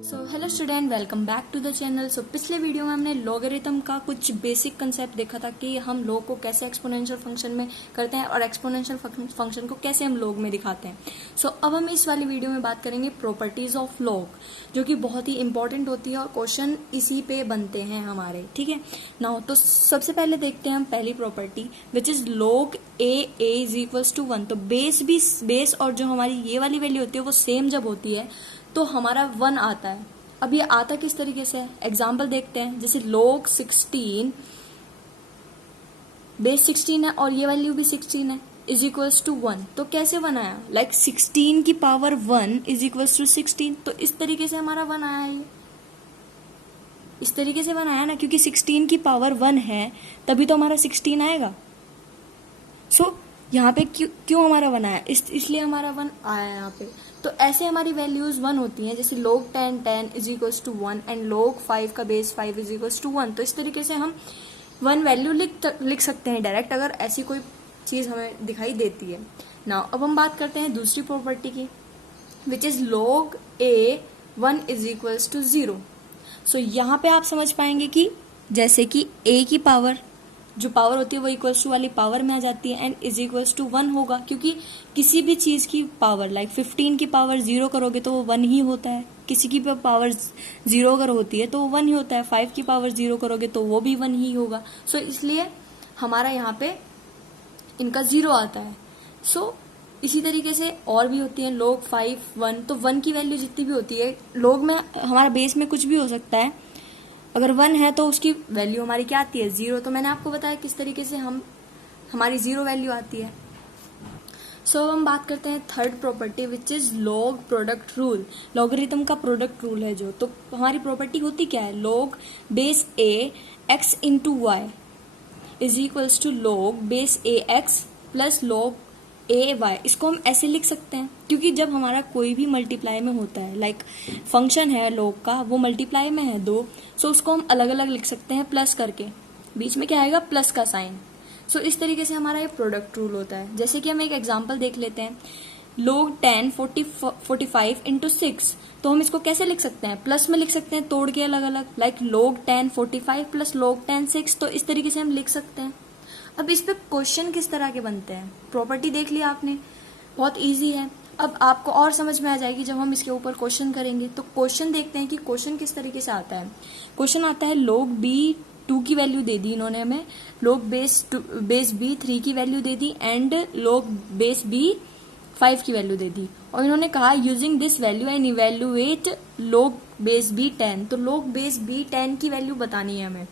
So hello student, welcome back to the channel. So पिछले video में हमने logarithm का कुछ बेसिक कंसेप्ट देखा था कि हम लॉग को कैसे एक्सपोनेंशियल फंक्शन में करते हैं और एक्सपोनेंशियल फंक्शन को कैसे हम लॉग में दिखाते हैं। सो अब हम इस वाली वीडियो में बात करेंगे प्रॉपर्टीज ऑफ लॉग, जो कि बहुत ही इंपॉर्टेंट होती है और क्वेश्चन इसी पे बनते हैं हमारे। ठीक है ना, तो सबसे पहले देखते हैं हम पहली property which is log A is equals to 1। तो बेस और जो हमारी ये वाली वैल्यू होती है वो सेम जब होती है तो हमारा 1 आता है। अब ये आता किस तरीके से है, एग्जाम्पल देखते हैं। जैसे log 16 बेस 16 है और ये वैल्यू भी 16 है इज इक्वल्स टू 1। तो कैसे 1 आया, लाइक 16 की पावर 1 इज इक्वल्स टू 16। तो इस तरीके से हमारा 1 आया, ये इस तरीके से 1 आया ना, क्योंकि 16 की पावर 1 है तभी तो हमारा 16 आएगा। सो यहाँ पे क्यों हमारा 1 आया, इसलिए हमारा 1 आया यहाँ पे। तो ऐसे हमारी वैल्यूज 1 होती हैं, जैसे log 10 is equals to 1 and log 5 का बेस 5 इज इक्वल्स टू 1। तो इस तरीके से हम 1 वैल्यू लिख सकते हैं डायरेक्ट, अगर ऐसी कोई चीज हमें दिखाई देती है ना। अब हम बात करते हैं दूसरी प्रॉपर्टी की which is log a 1 is equals to 0। So यहाँ पे आप समझ पाएंगे कि जैसे कि a की पावर जो पावर होती है वो इक्वल्स टू वाली पावर में आ जाती है एंड इज इक्वल्स टू 1 होगा, क्योंकि किसी भी चीज की पावर लाइक 15 की पावर 0 करोगे तो वो 1 ही होता है। किसी की पावर 0 अगर होती है तो वो 1 ही होता है। 5 की पावर 0 करोगे तो वो भी 1 ही होगा। सो इसलिए हमारा यहाँ पे इनका 0 आता है। सो इसी तरीके से और भी होती है log 5 1। तो 1 की वैल्यू जितनी भी होती है, log में हमारा बेस में कुछ भी हो सकता है। अगर 1 है तो उसकी वैल्यू हमारी क्या आती है, 0। तो मैंने आपको बताया किस तरीके से हमारी 0 वैल्यू आती है। सो हम बात करते हैं third property which is log product rule. Logarithm का प्रोडक्ट रूल है जो, तो हमारी प्रॉपर्टी होती क्या है, log base a x into Y is equals to log base a x plus log A Y. इसको हम ऐसे लिख सकते हैं क्योंकि जब हमारा कोई भी मल्टीप्लाई में होता है, लाइक फंक्शन है log का, वो मल्टीप्लाई में है 2, सो उसको हम अलग अलग लिख सकते हैं प्लस करके, बीच में क्या आएगा, प्लस का साइन। सो इस तरीके से हमारा ये प्रोडक्ट रूल होता है। जैसे कि हम एक एग्जांपल देख लेते हैं, log 10 45 इंटू 6। तो हम इसको कैसे लिख सकते हैं, प्लस में लिख सकते हैं तोड़ के अलग अलग, लाइक log 10 45 प्लस log 10 6। तो इस तरीके से हम लिख सकते हैं। अब इस पे क्वेश्चन किस तरह के बनते हैं, प्रॉपर्टी देख लिया आपने, बहुत इजी है। अब आपको और समझ में आ जाएगी जब हम इसके ऊपर क्वेश्चन करेंगे। तो क्वेश्चन देखते हैं कि क्वेश्चन किस तरीके से आता है। क्वेश्चन आता है log b 2 की वैल्यू दे दी इन्होंने हमें, log बेस b 3 की value they the and log base b 5 की वैल्यू दे दी, और इन्होंने कहा using this value and evaluate log base b 10। तो log बेस b 10 की वैल्यू बतानी है हमें,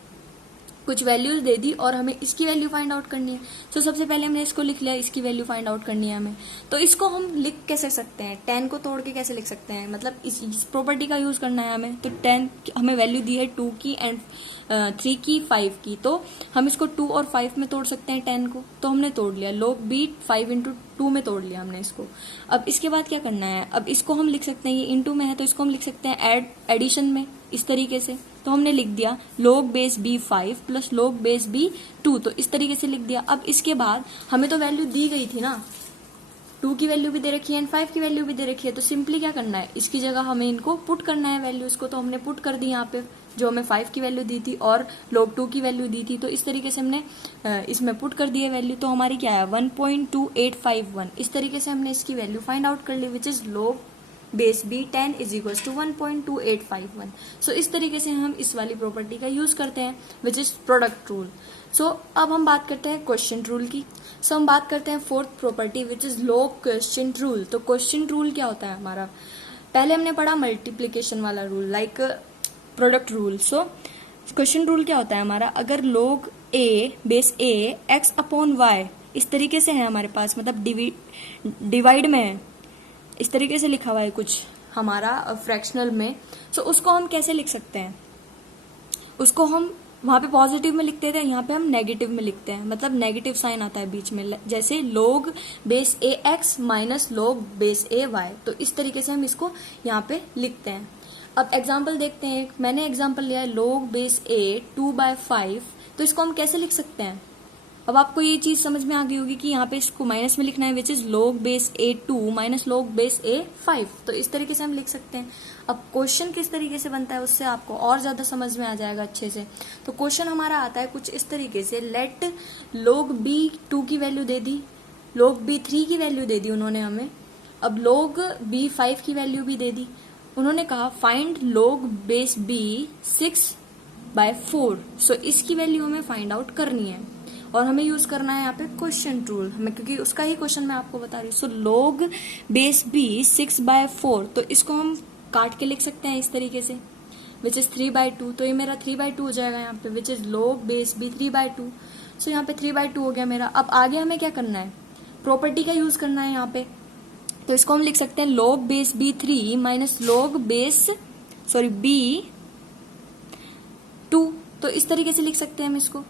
कुछ वैल्यूज दे दी और हमें इसकी वैल्यू फाइंड आउट करनी है। तो सबसे पहले हमने इसको लिख लिया, इसकी वैल्यू फाइंड आउट करनी है हमें। तो इसको हम लिख कैसे सकते हैं, 10 को तोड़ के कैसे लिख सकते हैं, मतलब इस प्रॉपर्टी का यूज करना है हमें। तो 10 हमें वैल्यू दी है 2 की एंड 3 की 5 की, तो हम इसको 2 और 5 में तोड़ सकते हैं 10 को। तो हमने तोड़ लिया, log b 5 इंटू 2 में तोड़ लिया हमने इसको। अब इसके बाद क्या करना है, अब इसको हम लिख सकते हैं, ये इंटू में है तो इसको हम लिख सकते हैं एडिशन में इस तरीके से। तो हमने लिख दिया log base b 5 plus log base b 2। तो इस तरीके से लिख दिया। अब इसके बाद हमें तो वैल्यू दी गई थी ना, 2 की वैल्यू भी दे रखी है एंड 5 की वैल्यू भी दे रखी है। तो सिंपली क्या करना है, इसकी जगह हमें इनको पुट करना है वैल्यूज को। तो हमने पुट कर दी यहाँ पे, जो हमें 5 की वैल्यू दी थी और log 2 की वैल्यू दी थी। तो इस तरीके से हमने इसमें पुट कर दिया वैल्यू। तो हमारी क्या है, 1.2851। इस तरीके से हमने इसकी वैल्यू फाइंड आउट कर ली, which is log base b 10 is equals to 1.2851। So इस तरीके से हम इस वाली प्रॉपर्टी का यूज करते हैं विच इज प्रोडक्ट रूल। सो अब हम बात करते हैं क्वेश्चन रूल की। सो हम बात करते हैं fourth property which is log question rule. तो क्वेश्चन रूल क्या होता है हमारा, पहले हमने पढ़ा मल्टीप्लीकेशन वाला rule like product rule. So question rule क्या होता है हमारा, अगर log a base a x upon y इस तरीके से है हमारे पास, मतलब डिवाइड में है, इस तरीके से लिखा हुआ है कुछ हमारा फ्रैक्शनल में। सो उसको हम कैसे लिख सकते हैं, उसको हम वहां पे पॉजिटिव में लिखते थे, यहाँ पे हम नेगेटिव में लिखते हैं, मतलब नेगेटिव साइन आता है बीच में, जैसे log base a x minus log base a y। तो इस तरीके से हम इसको यहाँ पे लिखते हैं। अब एग्जाम्पल देखते हैं, मैंने एग्जाम्पल लिया है log बेस a 2/5। तो इसको हम कैसे लिख सकते हैं, अब आपको ये चीज समझ में आ गई होगी कि यहाँ पे इसको माइनस में लिखना है, विच is log base a2 minus log base a5। तो इस तरीके से हम लिख सकते हैं। अब क्वेश्चन किस तरीके से बनता है उससे आपको और ज्यादा समझ में आ जाएगा अच्छे से। तो क्वेश्चन हमारा आता है कुछ इस तरीके से, लेट log b2 की वैल्यू दे दी, log b3 की वैल्यू दे दी उन्होंने हमें, अब log b5 की वैल्यू भी दे दी। उन्होंने कहा फाइंड log बेस b 6/4। सो इसकी वैल्यू हमें फाइंड आउट करनी है और हमें यूज करना है यहाँ पे क्वेश्चन रूल हमें, क्योंकि उसका ही क्वेश्चन मैं आपको बता रही हूँ। सो log बेस b 6/4, तो इसको हम काट के लिख सकते हैं इस तरीके से, विच इज 3/2। तो ये मेरा 3/2 हो जाएगा यहाँ पे, विच इज log बेस b 3/2। सो यहाँ पे 3/2 हो गया मेरा। अब आगे हमें क्या करना है, प्रॉपर्टी का यूज करना है यहाँ पे। तो इसको हम लिख सकते हैं log base b3 minus log base b2। तो इस तरीके से लिख सकते हैं हम इसको।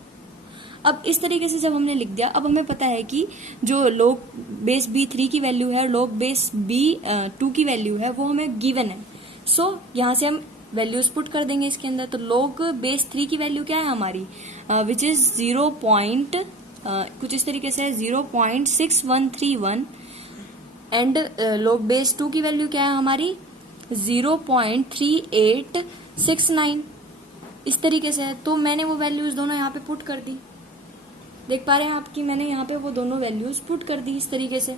अब इस तरीके से जब हमने लिख दिया, अब हमें पता है कि जो log बेस b3 की वैल्यू है, log बेस b2 की वैल्यू है, वो हमें गिवन है। सो यहाँ से हम वैल्यूज पुट कर देंगे इसके अंदर। तो log बेस 3 की वैल्यू क्या है हमारी, विच इज 0. कुछ इस तरीके से 0.6131 एंड log बेस 2 की वैल्यू क्या है हमारी 0.3869। इस तरीके से है। तो मैंने वो वैल्यूज दोनों यहाँ पे पुट कर दी, देख पा रहे हैं आपकी, मैंने यहाँ पे वो दोनों वैल्यूज पुट कर दी इस तरीके से।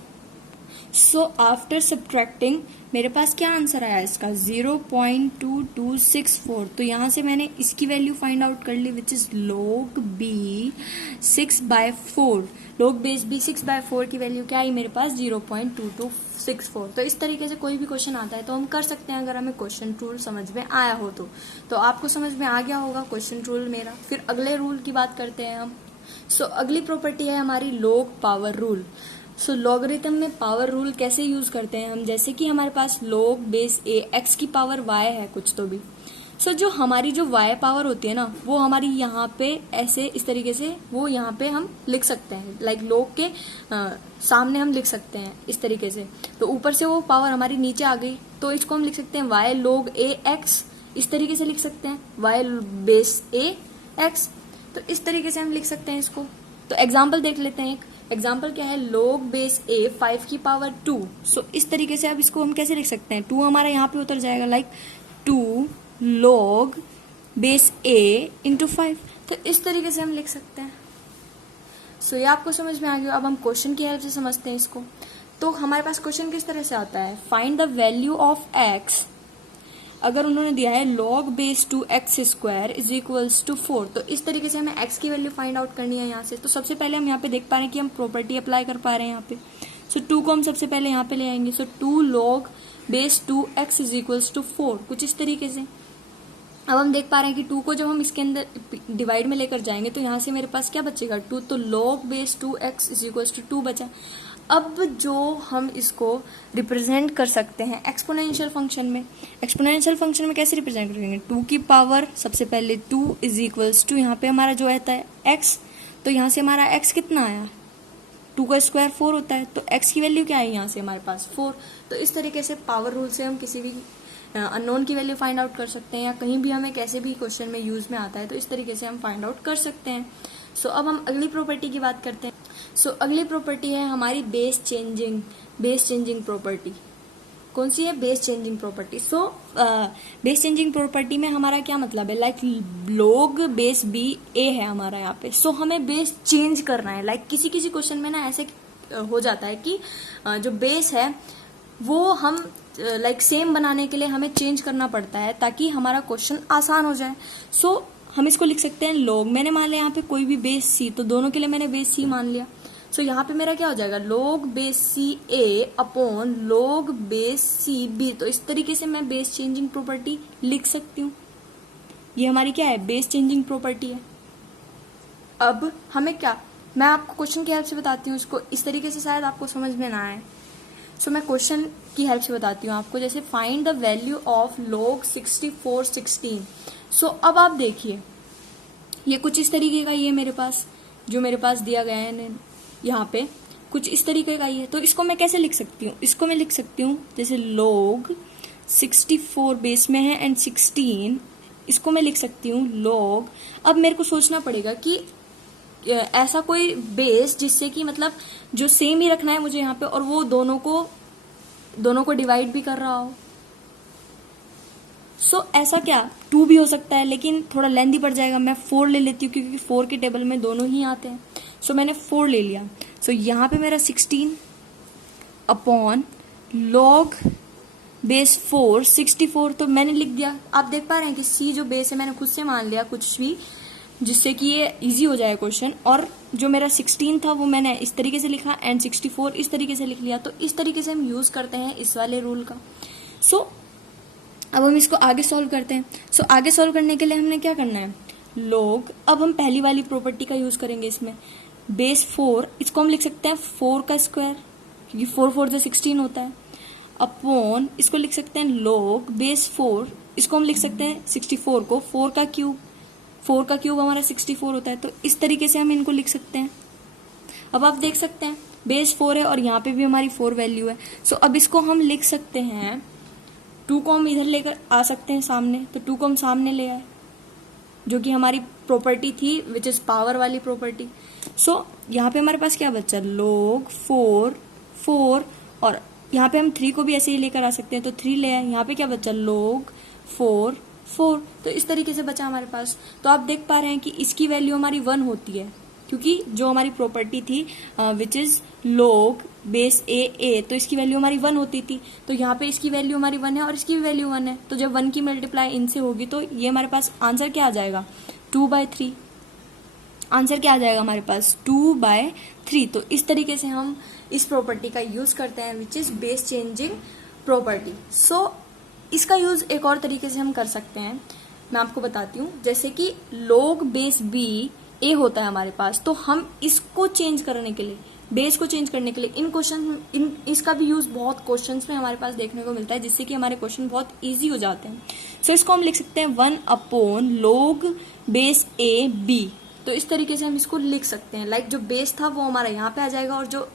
सो आफ्टर सब्ट्रैक्टिंग मेरे पास क्या आंसर आया इसका 0.2264। तो यहाँ से मैंने इसकी वैल्यू फाइंड आउट कर ली, which is log b 6/4। log base b 6/4 की वैल्यू क्या आई मेरे पास 0.2264। तो इस तरीके से कोई भी क्वेश्चन आता है तो हम कर सकते हैं, अगर हमें क्वेश्चन रूल समझ में आया हो तो आपको समझ में आ गया होगा क्वेश्चन रूल मेरा। फिर अगले रूल की बात करते हैं हम। सो अगली प्रॉपर्टी है हमारी log पावर रूल। सो लॉगरिथम में पावर रूल कैसे यूज करते हैं हम, जैसे कि हमारे पास log बेस a x की पावर y है कुछ तो भी। सो जो हमारी जो y पावर होती है ना, वो हमारी यहाँ पे ऐसे इस तरीके से वो यहाँ पे हम लिख सकते हैं, लाइक log के सामने हम लिख सकते हैं इस तरीके से। तो ऊपर से वो पावर हमारी नीचे आ गई, तो इसको हम लिख सकते हैं y log a x, इस तरीके से लिख सकते हैं y बेस a x। तो इस तरीके से हम लिख सकते हैं इसको। तो एग्जाम्पल देख लेते हैं। एक एग्जाम्पल क्या है, log बेस a 5 की पावर 2। सो इस तरीके से अब इसको हम कैसे लिख सकते हैं, 2 हमारा यहाँ पे उतर जाएगा, like 2 log base a into 5। तो इस तरीके से हम लिख सकते हैं। सो ये आपको समझ में आ गया। अब हम क्वेश्चन की हेल्प से समझते हैं इसको। तो हमारे पास क्वेश्चन किस तरह से आता है, find the value of x। अगर उन्होंने दिया है log base 2x² is equals to 4, तो इस तरीके से हमें x की वैल्यू फाइंड आउट करनी है यहाँ से। तो सबसे पहले हम यहाँ पे देख पा रहे हैं कि हम प्रॉपर्टी अप्लाई कर पा रहे हैं यहाँ पे। सो 2 को हम सबसे पहले यहाँ पे ले आएंगे। So 2 log base 2x is equals to 4, कुछ इस तरीके से। अब हम देख पा रहे हैं कि 2 को जब हम इसके अंदर डिवाइड में लेकर जाएंगे तो यहाँ से मेरे पास क्या बचेगा 2, तो log base 2x is equals to 2 बचा। अब जो हम इसको रिप्रेजेंट कर सकते हैं एक्सपोनेंशियल फंक्शन में। एक्सपोनेंशियल फंक्शन में कैसे रिप्रेजेंट करेंगे, 2 की पावर सबसे पहले 2 इज इक्वल्स टू यहाँ पे हमारा जो आता है x। तो यहाँ से हमारा x कितना आया, 2 का स्क्वायर 4 होता है, तो x की वैल्यू क्या है यहाँ से हमारे पास 4। तो इस तरीके से पावर रूल से हम किसी भी अननोन की वैल्यू फाइंड आउट कर सकते हैं, या कहीं भी हमें कैसे भी क्वेश्चन में यूज में आता है तो इस तरीके से हम फाइंड आउट कर सकते हैं। सो अब हम अगली प्रॉपर्टी की बात करते हैं। सो अगली प्रॉपर्टी है हमारी बेस चेंजिंग प्रॉपर्टी। कौन सी है, base changing property. So base changing property में हमारा क्या मतलब है, like log base b a है हमारा यहाँ पे। सो हमें बेस चेंज करना है। लाइक किसी क्वेश्चन में ना ऐसे हो जाता है कि जो बेस है वो हम लाइक सेम बनाने के लिए हमें चेंज करना पड़ता है ताकि हमारा क्वेश्चन आसान हो जाए। सो हम इसको लिख सकते हैं log, मैंने मान लिया यहाँ पे कोई भी बेस c, तो दोनों के लिए मैंने बेस c मान लिया। सो यहाँ पे मेरा क्या हो जाएगा log base c a upon log base c b। तो इस तरीके से मैं बेस चेंजिंग प्रॉपर्टी लिख सकती हूँ। ये हमारी क्या है, बेस चेंजिंग प्रॉपर्टी है। अब हमें क्या, मैं आपको क्वेश्चन की हेल्प से बताती हूँ इसको, इस तरीके से शायद आपको समझ में ना आए। सो मैं क्वेश्चन की हेल्प से बताती हूँ आपको, जैसे find the value of log 6416। सो अब आप देखिए ये कुछ इस तरीके का ही है मेरे पास, जो मेरे पास दिया गया है यहाँ पे कुछ इस तरीके का ही है। तो इसको मैं कैसे लिख सकती हूँ, इसको मैं लिख सकती हूँ जैसे log 64 बेस में है एंड 16, इसको मैं लिख सकती हूँ log। अब मेरे को सोचना पड़ेगा कि ऐसा कोई बेस जिससे कि मतलब जो सेम ही रखना है मुझे यहाँ पे, और वो दोनों को डिवाइड भी कर रहा हो। सो ऐसा क्या 2 भी हो सकता है, लेकिन थोड़ा लेंथी पड़ जाएगा। मैं 4 ले लेती हूँ क्योंकि 4 के टेबल में दोनों ही आते हैं। सो मैंने 4 ले लिया। सो यहाँ पे मेरा 16 अपॉन लॉग बेस 4 64, तो मैंने लिख दिया। आप देख पा रहे हैं कि सी जो बेस है मैंने खुद से मान लिया कुछ भी, जिससे कि ये इजी हो जाए क्वेश्चन। और जो मेरा 16 था वो मैंने इस तरीके से लिखा एंड 64 इस तरीके से लिख लिया। तो इस तरीके से हम यूज करते हैं इस वाले रूल का। सो अब हम इसको आगे सॉल्व करते हैं। सो आगे सॉल्व करने के लिए हमने क्या करना है, लॉग, अब हम पहली वाली प्रॉपर्टी का यूज करेंगे इसमें। बेस 4 इसको हम लिख सकते हैं 4 का स्क्वायर, क्योंकि 4 4 से 16 होता है, अपॉन इसको लिख सकते हैं लॉग बेस 4, इसको हम लिख सकते हैं 64 को 4 का क्यूब। 4 का क्यूब हमारा 64 होता है। तो इस तरीके से हम इनको लिख सकते हैं। अब आप देख सकते हैं बेस 4 है और यहाँ पे भी हमारी 4 वैल्यू है। सो अब इसको हम लिख सकते हैं, 2 को हम इधर लेकर आ सकते हैं सामने, तो 2 को हम सामने ले आए, जो कि हमारी प्रॉपर्टी थी विच इज पावर वाली प्रॉपर्टी। सो यहाँ पे हमारे पास क्या बचा, लॉग 4 4, और यहाँ पे हम 3 को भी ऐसे ही लेकर आ सकते हैं, तो 3 ले आए। यहाँ पे क्या बचा, लॉग 4 4, तो इस तरीके से बचा हमारे पास। तो आप देख पा रहे हैं कि इसकी वैल्यू हमारी 1 होती है, क्योंकि जो हमारी प्रॉपर्टी थी विच इज लॉग बेस ए, तो इसकी वैल्यू हमारी 1 होती थी। तो यहाँ पे इसकी वैल्यू हमारी 1 है और इसकी भी वैल्यू 1 है। तो जब 1 की मल्टीप्लाई इनसे होगी तो ये हमारे पास आंसर क्या आ जाएगा, 2/3। आंसर क्या आ जाएगा हमारे पास, 2/3। तो इस तरीके से हम इस प्रॉपर्टी का यूज करते हैं which is base changing property. So इसका यूज एक और तरीके से हम कर सकते हैं, मैं आपको बताती हूँ। जैसे कि लॉग बेस बी ए होता है हमारे पास, तो हम इसको चेंज करने के लिए, बेस को चेंज करने के लिए इसका भी यूज बहुत क्वेश्चंस में हमारे पास देखने को मिलता है, जिससे कि हमारे क्वेश्चन बहुत इजी हो जाते हैं। सो इसको हम लिख सकते हैं 1 upon log base A B. तो इस तरीके से हम इसको लिख सकते हैं। लाइक जो बेस था वो हमारा यहाँ पे आ जाएगा और जो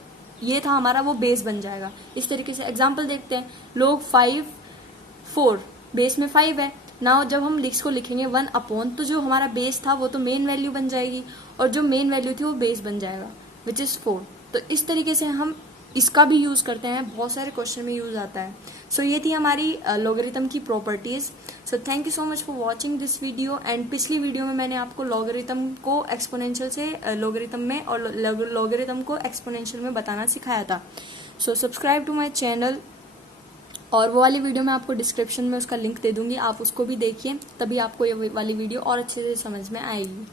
ये था हमारा वो बेस बन जाएगा। इस तरीके से एग्जाम्पल देखते हैं, लॉग 5 4, बेस में 5 है ना। जब हम इसको लिखेंगे 1 अपॉन, तो जो हमारा बेस था वो तो मेन वैल्यू बन जाएगी और जो मेन वैल्यू थी वो बेस बन जाएगा विच इज 4। तो इस तरीके से हम इसका भी यूज करते हैं, बहुत सारे क्वेश्चन में यूज आता है। सो ये थी हमारी लॉगरिथम की properties. So thank you so much for watching this video. And पिछली वीडियो में मैंने आपको लॉगरिथम को एक्सपोनेंशियल से लॉगरिथम में और लॉगरिथम को एक्सपोनेंशियल में बताना सिखाया था। So subscribe to my channel, और वो वाली वीडियो मैं आपको डिस्क्रिप्शन में उसका लिंक दे दूंगी, आप उसको भी देखिए, तभी आपको ये वाली वीडियो और अच्छे से समझ में आएगी।